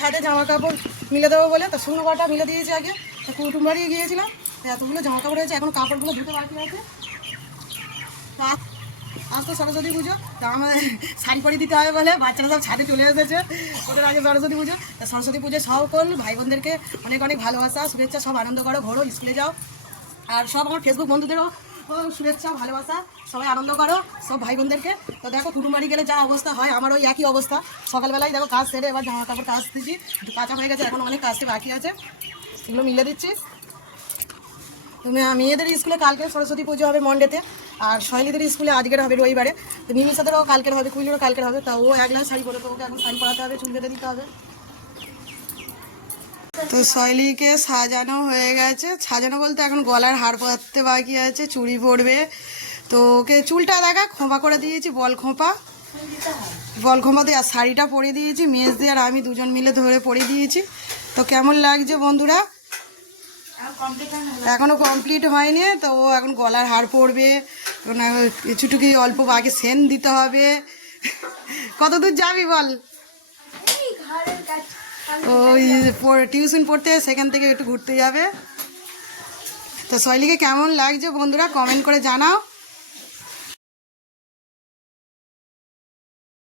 ছাদে জামা কাপড় মিলে দেবো বলে, তা শুকনো কটা মিলে দিয়েছি আগে। তা কুটুম বাড়ি গিয়েছিলাম, এতগুলো জামা কাপড় হয়েছে, এখন কাপড়গুলো ধুতে বাকি আছে। আজ তো সরস্বতী পুজো, তা আমাদের শাড়ি পরিয়ে দিতে হবে বলে বাচ্চারা সব ছাদে চলে এসেছে। ওদের আগে সরস্বতী পুজো, তা সরস্বতী পুজো সকল ভাই বোনদেরকে অনেক অনেক ভালোবাসা শুভেচ্ছা, সব আনন্দ করো, ঘোরো, স্কুলে যাও। আর সব আমার ফেসবুক বন্ধুদেরও শুভেচ্ছা ভালোবাসা, সবাই আনন্দ করো সব ভাই বোনদেরকে। তো দেখো কুটুম বাড়ি গেলে যা অবস্থা হয়, আমার ওই একই অবস্থা। সকালবেলায় দেখো কাজ সেরে এবার জামা কাপড় কাজ দিচ্ছি, কাঁচা হয়ে গেছে, এখন অনেক কাজটা বাকি আছে, এগুলো মিলে দিচ্ছি। তুমি মেয়েদের স্কুলে কালকে সরস্বতী পুজো হবে মন্ডেতে, আর শৈলীদের স্কুলে আজকের হবে রবিবারে। তো নিমিষাদেরও কালকের হবে, কুইলেরও কালকের হবে। তা ও এক লাখ শাড়ি পরে, তো ওকে এখন শাড়ি পরাতে হবে, চুল কেটে দিতে হবে। তো শৈলীকে সাজানো হয়ে গেছে, সাজানো বলতে এখন গলার হার পরাতে বাকি আছে, চুড়ি পরবে। তো ওকে চুলটা দেখা খোঁপা করে দিয়েছি, বল খোঁপা দিয়ে, আর শাড়িটা পরিয়ে দিয়েছি, মেজ দিয়ে আর আমি দুজন মিলে ধরে পরিয়ে দিয়েছি। তো কেমন লাগছে বন্ধুরা? এখনো কমপ্লিট হয়নি, তো ও এখন গলার হার পরবে, কিছুটুকি অল্প বাকি সেন দিতে হবে। কত দূর যাবি বল? ওই টিউশন পড়তে, সেখান থেকে একটু ঘুরতে যাবে। তো শৈলীকে কেমন লাগছে বন্ধুরা কমেন্ট করে জানাও।